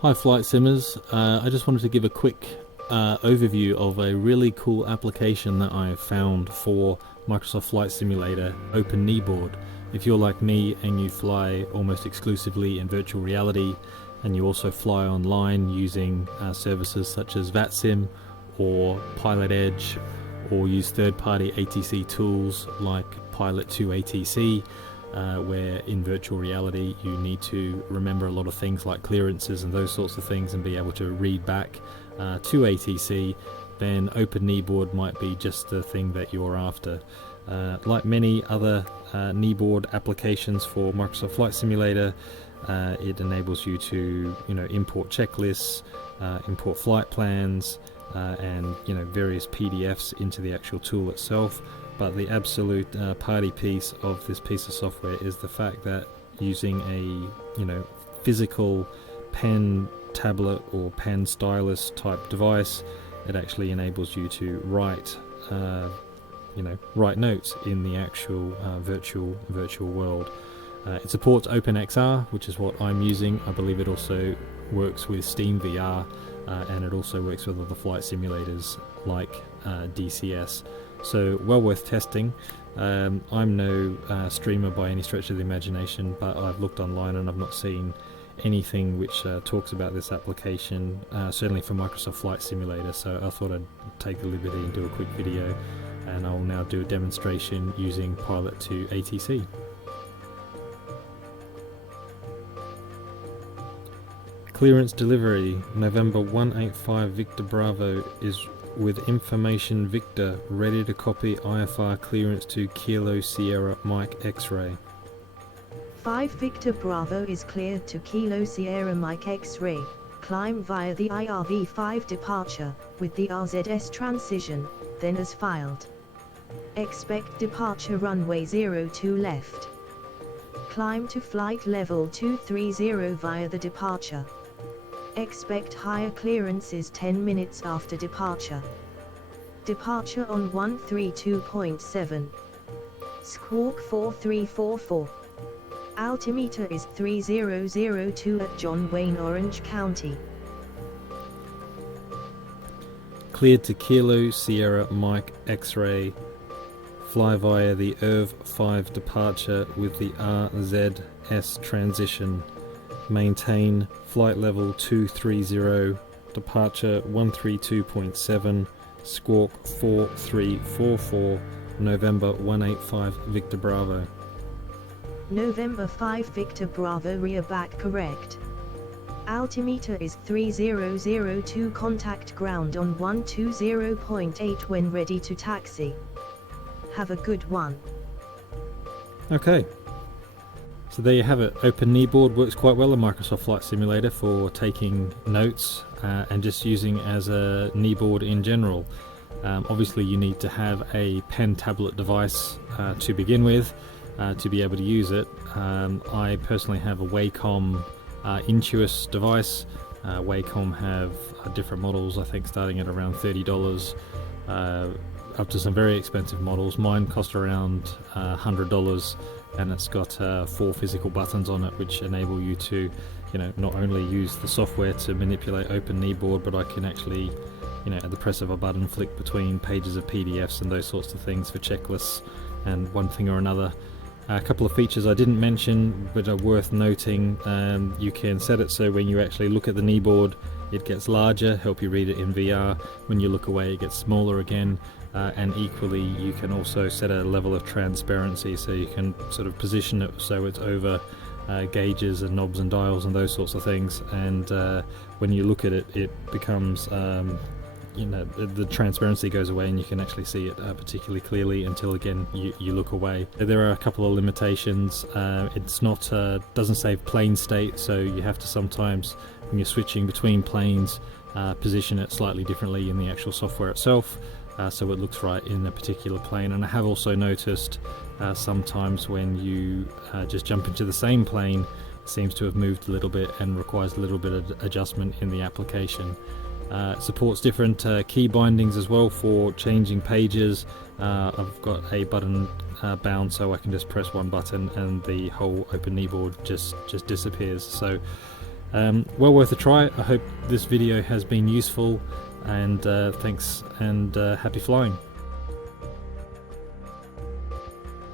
Hi Flight Simmers, I just wanted to give a quick overview of a really cool application that I found for Microsoft Flight Simulator, Kneeboard. If you're like me and you fly almost exclusively in virtual reality and you also fly online using services such as VATSIM or PilotEdge, or use third-party ATC tools like PRO-ATC, where in virtual reality you need to remember a lot of things like clearances and those sorts of things and be able to read back to ATC, then Kneeboard might be just the thing that you're after. Like many other Kneeboard applications for Microsoft Flight Simulator, it enables you to import checklists, import flight plans, and various PDFs into the actual tool itself. But the absolute party piece of this piece of software is the fact that using a physical pen tablet or pen stylus type device, it actually enables you to write write notes in the actual virtual world. It supports OpenXR, which is what I'm using. I believe it also works with Steam VR, and it also works with other flight simulators like DCS. So well worth testing. I'm no streamer by any stretch of the imagination, but I've looked online and I've not seen anything which talks about this application, certainly for Microsoft Flight Simulator, so I thought I'd take the liberty and do a quick video, and I'll now do a demonstration using PilotEdge. Clearance delivery, November 185 Victor Bravo is with information Victor, ready to copy IFR clearance to Kilo Sierra Mike X-ray. 5 Victor Bravo is cleared to Kilo Sierra Mike X-ray. Climb via the IRV5 departure, with the RZS transition, then as filed. Expect departure runway 02 left. Climb to flight level 230 via the departure. Expect higher clearances 10 minutes after departure. Departure on 132.7. Squawk 4344. Altimeter is 3002 at John Wayne, Orange County. Cleared to Kilo Sierra Mike X-ray. Fly via the IRV5 departure with the RZS transition. Maintain flight level 230, departure 132.7, squawk 4344, November 185 Victor Bravo. November 5 Victor Bravo, rear back correct. Altimeter is 3002, contact ground on 120.8 when ready to taxi. Have a good one. Okay. So there you have it. Kneeboard works quite well in Microsoft Flight Simulator for taking notes and just using as a kneeboard in general. Obviously you need to have a pen tablet device to begin with to be able to use it. I personally have a Wacom Intuos device. Wacom have different models, I think starting at around $30 up to some very expensive models. Mine cost around $100. And it's got 4 physical buttons on it which enable you to not only use the software to manipulate Kneeboard, but I can actually at the press of a button flick between pages of PDFs and those sorts of things for checklists and one thing or another. A couple of features I didn't mention but are worth noting. You can set it so when you actually look at the kneeboard it gets larger, help you read it in VR. When you look away it gets smaller again. And equally you can also set a level of transparency, so you can sort of position it so it's over gauges and knobs and dials and those sorts of things, and when you look at it it becomes the transparency goes away and you can actually see it particularly clearly until again you look away. There are a couple of limitations. It's not doesn't save plane state, so you have to sometimes when you're switching between planes position it slightly differently in the actual software itself. So it looks right in a particular plane. And I have also noticed sometimes when you just jump into the same plane, it seems to have moved a little bit and requires a little bit of adjustment in the application. It supports different key bindings as well for changing pages. I've got a button bound, so I can just press one button and the whole Kneeboard just disappears. So Well worth a try. I hope this video has been useful, and thanks, and happy flying.